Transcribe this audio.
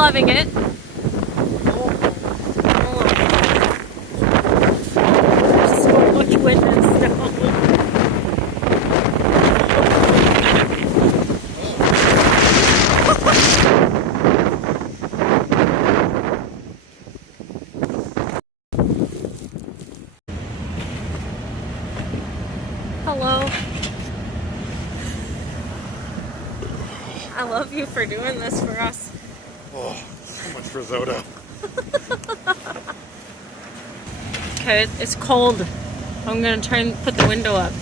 loving it. So much wind and snow. Hello. I love you for doing this for us. Oh, so much risotto. Okay, it's cold. I'm gonna try and put the window up.